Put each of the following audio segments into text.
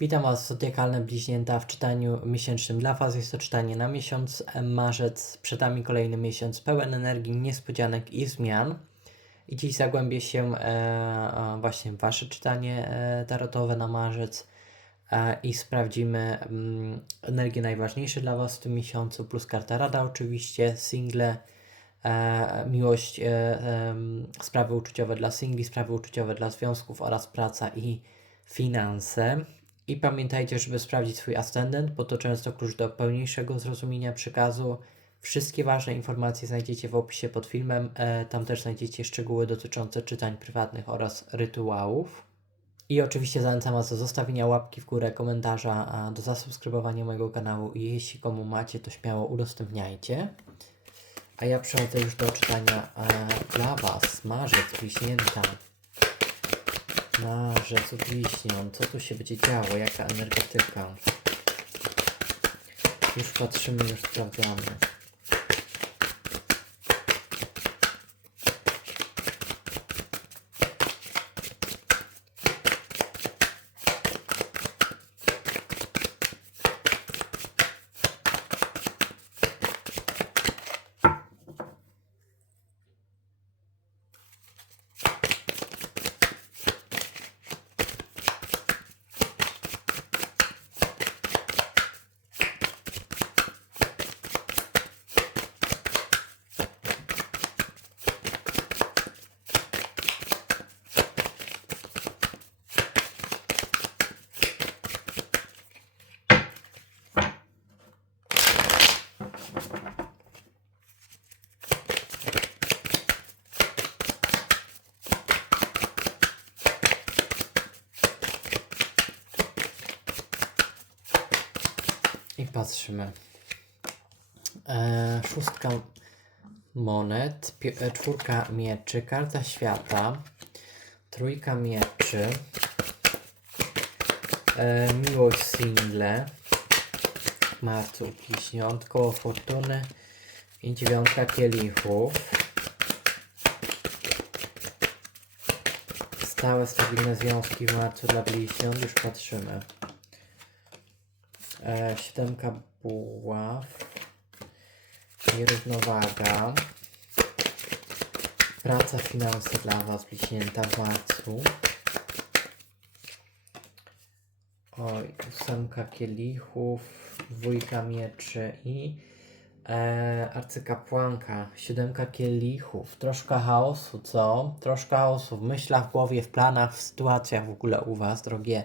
Witam Was, Zodiakalne Bliźnięta w czytaniu miesięcznym dla Was. Jest to czytanie na miesiąc e, marzec. Przed nami kolejny miesiąc pełen energii, niespodzianek i zmian. I dziś zagłębię się e, e, właśnie w Wasze czytanie e, tarotowe na marzec e, i sprawdzimy mm, energie najważniejsze dla Was w tym miesiącu, plus karta rada oczywiście, single, e, miłość, e, em, sprawy uczuciowe dla singli, sprawy uczuciowe dla związków oraz praca i finanse. I pamiętajcie, żeby sprawdzić swój ascendent, bo to często klucz do pełniejszego zrozumienia przekazu. Wszystkie ważne informacje znajdziecie w opisie pod filmem. E, tam też znajdziecie szczegóły dotyczące czytań prywatnych oraz rytuałów. I oczywiście zachęcam Was do zostawienia łapki w górę, komentarza, a do zasubskrybowania mojego kanału. I jeśli komu macie, to śmiało udostępniajcie. A ja przechodzę już do czytania e, dla Was. Marzec, bliźnięta. Marzec, bliźnią. Co tu się będzie działo? Jaka energetyka? Już patrzymy, już sprawdzamy. I patrzymy. E, szóstka monet, e, czwórka mieczy, karta świata, trójka mieczy, e, miłość single, marcu bliźniąt, koło fortuny i dziewiątka kielichów. Stałe, stabilne związki w marcu dla bliźniąt, już patrzymy. E, siódemka buław. Nierównowaga. Praca, finanse dla Was bliźnięta w marcu. Oj, ósemka kielichów, dwójka mieczy i e, arcykapłanka, siódemka kielichów. Troszkę chaosu, co? Troszkę chaosu w myślach, w głowie, w planach, w sytuacjach w ogóle u Was, drogie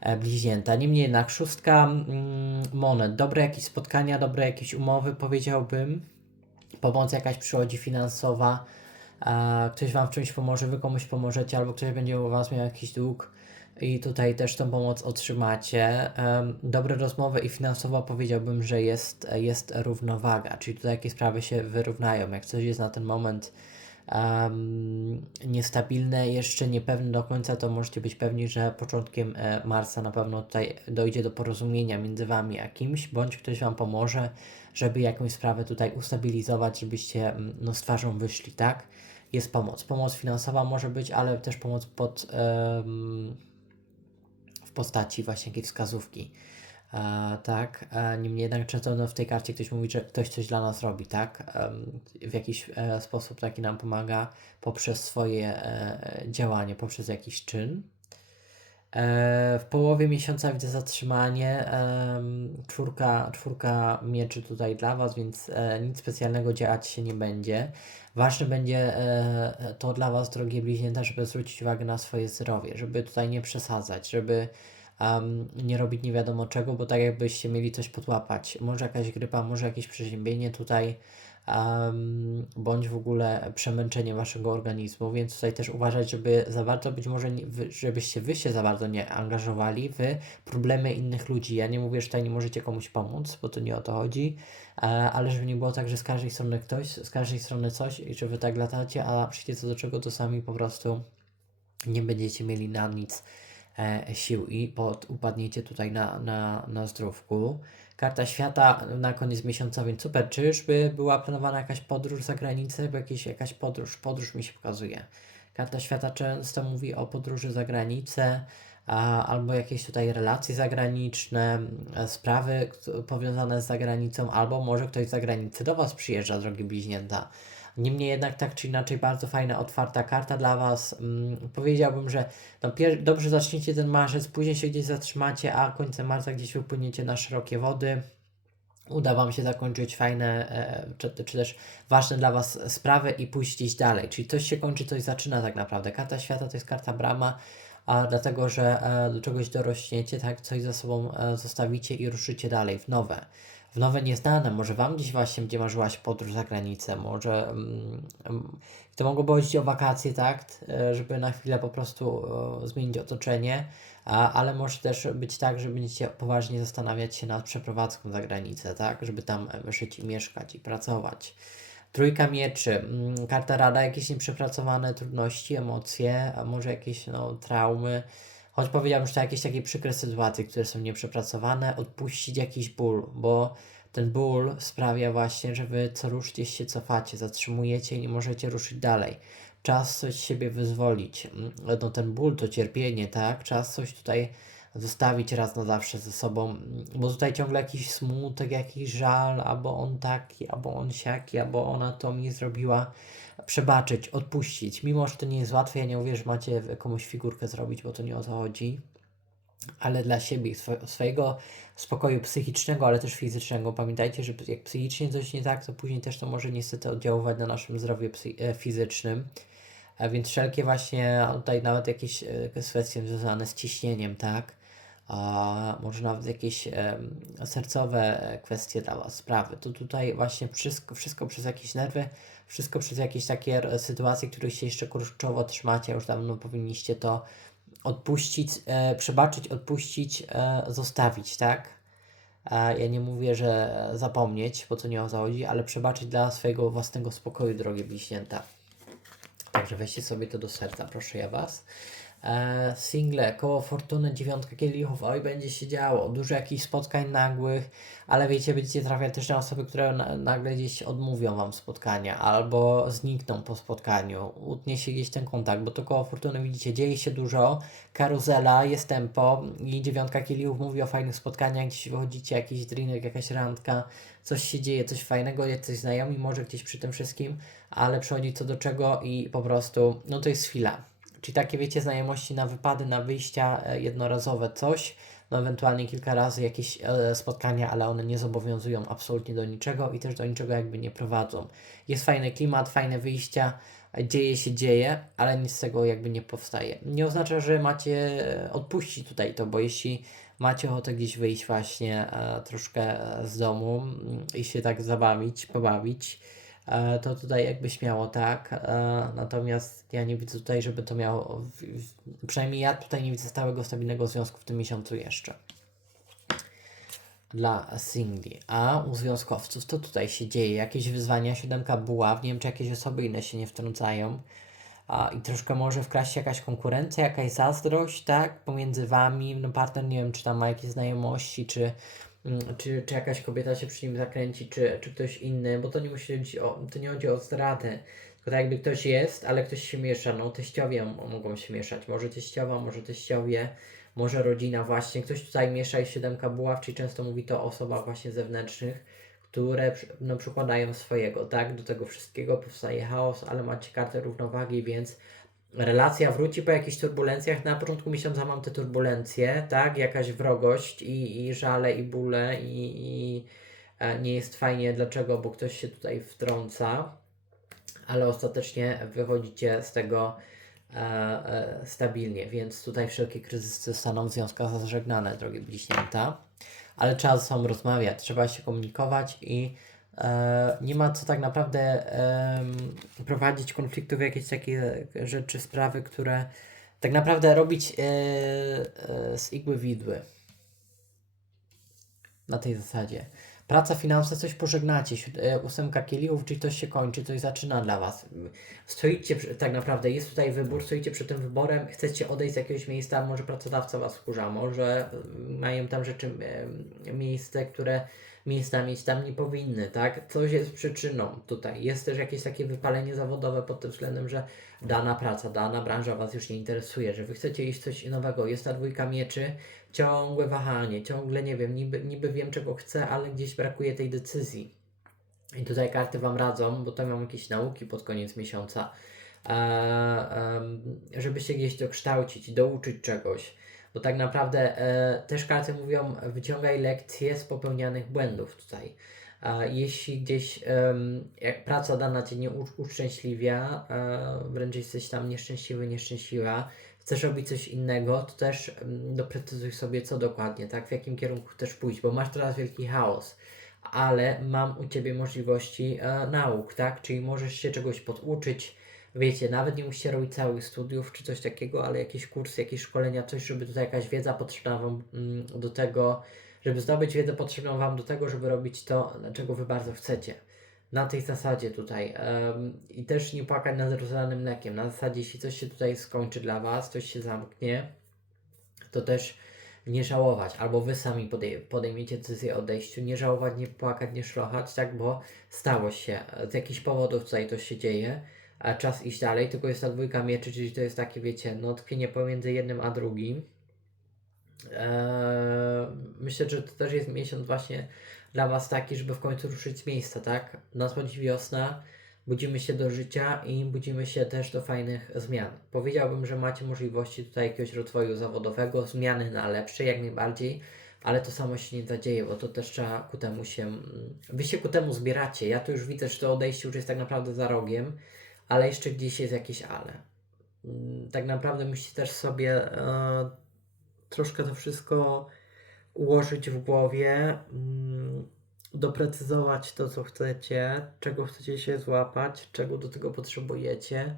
e, bliźnięta. Niemniej jednak szóstka mm, monet, dobre jakieś spotkania, dobre jakieś umowy, powiedziałbym. Pomoc jakaś przychodzi finansowa, a ktoś Wam w czymś pomoże, Wy komuś pomożecie, albo ktoś będzie u Was miał jakiś dług i tutaj też tą pomoc otrzymacie. Dobre rozmowy i finansowo powiedziałbym, że jest, jest równowaga, czyli tutaj jakie sprawy się wyrównają. Jak coś jest na ten moment em, niestabilne, jeszcze niepewne do końca, to możecie być pewni, że początkiem e, marca na pewno tutaj dojdzie do porozumienia między Wami a kimś, bądź ktoś Wam pomoże, żeby jakąś sprawę tutaj ustabilizować, żebyście mm, no, z twarzą wyszli, tak? Jest pomoc. Pomoc finansowa może być, ale też pomoc pod, em, postaci właśnie jakiejś wskazówki. E, tak, e, niemniej jednak często no, w tej karcie ktoś mówi, że ktoś coś dla nas robi, tak, Em, w jakiś e, sposób taki nam pomaga poprzez swoje e, działanie, poprzez jakiś czyn. E, w połowie miesiąca widzę zatrzymanie, czwórka, czwórka mieczy tutaj dla Was, więc e, nic specjalnego dziać się nie będzie. Ważne będzie e, to dla Was, drogie bliźnięta, żeby zwrócić uwagę na swoje zdrowie, żeby tutaj nie przesadzać, żeby nie robić nie wiadomo czego, bo tak jakbyście mieli coś podłapać. Może jakaś grypa, może jakieś przeziębienie tutaj, em, bądź w ogóle przemęczenie Waszego organizmu, więc tutaj też uważać, żeby za bardzo być może, nie, żebyście Wy się za bardzo nie angażowali w problemy innych ludzi. Ja nie mówię, że tutaj nie możecie komuś pomóc, bo to nie o to chodzi, e, ale żeby nie było tak, że z każdej strony ktoś, z każdej strony coś i że Wy tak latacie, a przyjdzie co do czego, to sami po prostu nie będziecie mieli na nic e, sił i pod, upadniecie tutaj na, na, na zdrówku. Karta świata na koniec miesiąca, więc super. Czyżby była planowana jakaś podróż za granicę? Bo jakieś, jakaś podróż, podróż mi się pokazuje. Karta świata często mówi o podróży za granicę, a, albo jakieś tutaj relacje zagraniczne, e, sprawy powiązane z zagranicą, albo może ktoś z zagranicy do Was przyjeżdża, drogi bliźnięta. Niemniej jednak tak czy inaczej bardzo fajna, otwarta karta dla Was. Mm, powiedziałbym, że no, pier- dobrze zaczniecie ten marzec, później się gdzieś zatrzymacie, a końcem marca gdzieś wypłyniecie na szerokie wody. Uda Wam się zakończyć fajne, e, czy, czy też ważne dla Was sprawy i pójść gdzieś dalej. Czyli coś się kończy, coś zaczyna tak naprawdę. Karta świata to jest karta brama, a dlatego, że e, do czegoś dorośniecie, tak, coś za sobą e, zostawicie i ruszycie dalej w nowe. W nowe nieznane, może Wam gdzieś właśnie, gdzie marzyłaś podróż za granicę, może mm, mm, to mogłoby chodzić o wakacje, tak, e, żeby na chwilę po prostu zmienić otoczenie, a, ale może też być tak, że będziecie poważnie zastanawiać się nad przeprowadzką za granicę, tak, żeby tam żyć i mieszkać i pracować. Trójka mieczy, mm, karta rada, jakieś nieprzepracowane trudności, emocje, a może jakieś no, traumy, choć powiedziałbym, że to jakieś takie przykre sytuacje, które są nieprzepracowane, odpuścić jakiś ból, bo ten ból sprawia właśnie, że wy co rusz się cofacie, zatrzymujecie i nie możecie ruszyć dalej. Czas coś z siebie wyzwolić. Mm, No ten ból, to cierpienie, tak? Czas coś tutaj zostawić raz na zawsze ze sobą, mm, bo tutaj ciągle jakiś smutek, jakiś żal, albo on taki, albo on siaki, albo ona to mi zrobiła. Przebaczyć, odpuścić. Mimo, że to nie jest łatwe, ja nie mówię, że macie komuś figurkę zrobić, bo to nie o to chodzi ale dla siebie, swo- swojego spokoju psychicznego, ale też fizycznego. Pamiętajcie, że jak psychicznie coś nie tak, to później też to może niestety oddziaływać na naszym zdrowiu e, fizycznym. A więc wszelkie właśnie tutaj nawet jakieś e, kwestie związane z ciśnieniem, tak? A może nawet jakieś em, sercowe kwestie dla Was, sprawy. To tutaj właśnie wszystko, wszystko przez jakieś nerwy, wszystko przez jakieś takie e, sytuacje, których się jeszcze kurczowo trzymacie, już dawno powinniście to odpuścić, e, przebaczyć, odpuścić, e, zostawić, tak? E, ja nie mówię, że zapomnieć, bo to nie o to chodzi, ale przebaczyć dla swojego własnego spokoju, drogie bliźnięta. Także weźcie sobie to do serca, proszę ja Was. E, single, koło fortuny, dziewiątka kielichów, oj, będzie się działo, dużo jakichś spotkań nagłych, ale wiecie, będziecie trafiać też na osoby, które na, nagle gdzieś odmówią Wam spotkania, albo znikną po spotkaniu, utnie się gdzieś ten kontakt, bo to koło fortuny, widzicie, dzieje się dużo, karuzela, jest tempo i dziewiątka kielichów mówi o fajnych spotkaniach, gdzieś wychodzicie, jakiś drinek, jakaś randka, coś się dzieje, coś fajnego, jacyś znajomi może gdzieś przy tym wszystkim, ale przychodzi co do czego i po prostu, no to jest chwila. Czyli takie, wiecie, znajomości na wypady, na wyjścia e, jednorazowe, coś, no ewentualnie kilka razy jakieś e, spotkania, ale one nie zobowiązują absolutnie do niczego i też do niczego jakby nie prowadzą. Jest fajny klimat, fajne wyjścia, e, dzieje się, dzieje, ale nic z tego jakby nie powstaje. Nie oznacza, że macie odpuścić tutaj to, bo jeśli macie ochotę gdzieś wyjść właśnie troszkę z domu mm, i się tak zabawić, pobawić, to tutaj jakby śmiało tak. E, natomiast ja nie widzę tutaj, żeby to miało, w, w, przynajmniej ja tutaj nie widzę stałego, stabilnego związku w tym miesiącu jeszcze. Dla singli. A u związkowców to tutaj się dzieje. Jakieś wyzwania, siódemka buław, nie wiem czy jakieś osoby inne się nie wtrącają. A, I troszkę może wkraść jakaś konkurencja, jakaś zazdrość, tak, pomiędzy wami. No partner nie wiem, czy tam ma jakieś znajomości, czy, czy, czy jakaś kobieta się przy nim zakręci, czy, czy ktoś inny, bo to nie musi chodzić o, to nie chodzi o zdradę. Tylko tak jakby ktoś jest, ale ktoś się miesza. No teściowie mogą się mieszać. Może teściowa, może teściowie, może rodzina właśnie. Ktoś tutaj miesza i siódemka buław, czyli często mówi to o osobach właśnie zewnętrznych, które no, przykładają swojego, tak? Do tego wszystkiego powstaje chaos, ale macie kartę równowagi, więc relacja wróci po jakichś turbulencjach. Na początku miesiąca mam te turbulencje, tak? Jakaś wrogość i, i żale, i bóle, i, i e, nie jest fajnie. Dlaczego? Bo ktoś się tutaj wtrąca, ale ostatecznie wychodzicie z tego e, e, stabilnie, więc tutaj wszelkie kryzysy zostaną w związkach zażegnane, drogie bliźnięta. Ale trzeba ze sobą rozmawiać, trzeba się komunikować i nie ma co tak naprawdę prowadzić konfliktów, jakieś takie rzeczy, sprawy, które tak naprawdę robić e, e, z igły widły. Na tej zasadzie. Praca, finanse, coś pożegnacie. E, Ósemka kielichów, czyli coś się kończy, coś zaczyna dla Was. Stoicie, tak naprawdę, jest tutaj wybór, stoicie przed tym wyborem, chcecie odejść z jakiegoś miejsca, może pracodawca Was wkurza, może mają tam rzeczy, miejsce, które miejsca mieć tam nie powinny, tak? Coś jest przyczyną tutaj. Jest też jakieś takie wypalenie zawodowe pod tym względem, że dana praca, dana branża Was już nie interesuje, że Wy chcecie iść coś nowego. Jest ta dwójka mieczy, ciągłe wahanie, ciągle nie wiem, niby, niby wiem czego chcę, ale gdzieś brakuje tej decyzji. I tutaj karty Wam radzą, bo tam mam jakieś nauki pod koniec miesiąca, e, żeby się gdzieś dokształcić, douczyć czegoś. Bo tak naprawdę e, też karty mówią, wyciągaj lekcje z popełnianych błędów tutaj. A jeśli gdzieś em, jak praca dana Cię nie uszczęśliwia, e, wręcz jesteś tam nieszczęśliwy, nieszczęśliwa, chcesz robić coś innego, to też doprecyzuj sobie co dokładnie, tak, w jakim kierunku chcesz pójść, bo masz teraz wielki chaos, ale mam u Ciebie możliwości e, nauk, tak, czyli możesz się czegoś poduczyć, wiecie, nawet nie musicie robić całych studiów czy coś takiego, ale jakieś kursy, jakieś szkolenia, coś, żeby tutaj jakaś wiedza potrzebna Wam mm, do tego, żeby zdobyć wiedzę potrzebną Wam do tego, żeby robić to, czego Wy bardzo chcecie. Na tej zasadzie tutaj. em, I też nie płakać nad rozlanym mlekiem. Na zasadzie, jeśli coś się tutaj skończy dla Was, coś się zamknie, to też nie żałować. Albo Wy sami podej- podejmiecie decyzję o odejściu. Nie żałować, nie płakać, nie szlochać, tak? Bo stało się. Z jakichś powodów tutaj to się dzieje. Czas iść dalej, tylko jest ta dwójka mieczy, czyli to jest takie, wiecie, no tkwienie pomiędzy jednym a drugim. Eee, myślę, że to też jest miesiąc właśnie dla Was taki, żeby w końcu ruszyć z miejsca, tak? Nadchodzi wiosna, budzimy się do życia i budzimy się też do fajnych zmian. Powiedziałbym, że macie możliwości tutaj jakiegoś rozwoju zawodowego, zmiany na lepsze, jak najbardziej, ale to samo się nie zadzieje, bo to też trzeba ku temu się... Wy się ku temu zbieracie. Ja tu już widzę, że to odejście już jest tak naprawdę za rogiem, ale jeszcze gdzieś jest jakieś ale. Mm, Tak naprawdę musicie też sobie e, troszkę to wszystko ułożyć w głowie, mm, doprecyzować to, co chcecie, czego chcecie się złapać, czego do tego potrzebujecie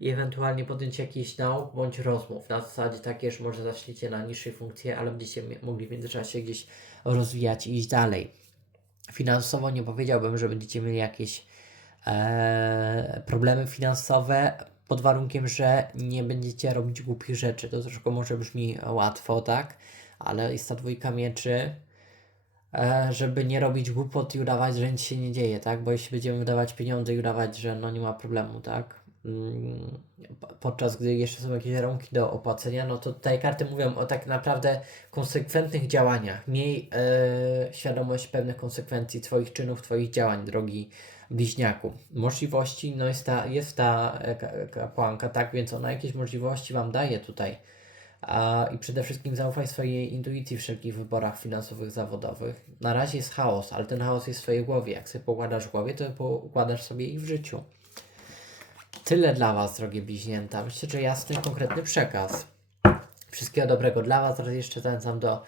i ewentualnie podjąć jakiś nauk bądź rozmów. Na zasadzie takie, że może zaczniecie na niższej funkcji, ale będziecie mogli w międzyczasie gdzieś rozwijać i iść dalej. Finansowo nie powiedziałbym, że będziecie mieli jakieś e, problemy finansowe pod warunkiem, że nie będziecie robić głupich rzeczy. To troszkę może brzmi łatwo, tak? Ale jest ta dwójka mieczy, e, żeby nie robić głupot i udawać, że nic się nie dzieje, tak? Bo jeśli będziemy wydawać pieniądze i udawać, że no nie ma problemu, tak? Mm, po- Podczas gdy jeszcze są jakieś warunki do opłacenia, no to tutaj karty mówią o tak naprawdę konsekwentnych działaniach. Miej e, świadomość pewnych konsekwencji Twoich czynów, Twoich działań, drogi bliźniaku. Możliwości, no jest ta, jest ta e, ka- kapłanka, tak, więc ona jakieś możliwości Wam daje tutaj. A, I przede wszystkim zaufaj swojej intuicji w wszelkich wyborach finansowych, zawodowych. Na razie jest chaos, ale ten chaos jest w Twojej głowie. Jak sobie pokładasz w głowie, to pokładasz sobie i w życiu. Tyle dla Was, drogie bliźnięta. Myślę, że jasny, konkretny przekaz. Wszystkiego dobrego dla Was. Raz jeszcze zachęcam do e,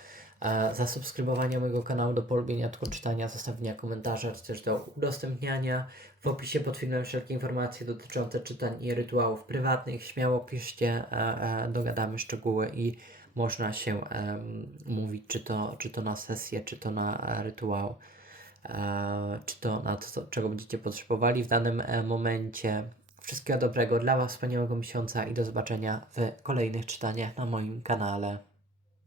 zasubskrybowania mojego kanału, do polubienia, tylko czytania, zostawienia komentarza, czy też do udostępniania. W opisie pod filmem wszelkie informacje dotyczące czytań i rytuałów prywatnych. Śmiało piszcie, e, e, dogadamy szczegóły i można się mówić, czy to, czy to na sesję, czy to na e, rytuał, czy to na to, czego będziecie potrzebowali w danym momencie. Wszystkiego dobrego dla Was, wspaniałego miesiąca i do zobaczenia w kolejnych czytaniach na moim kanale.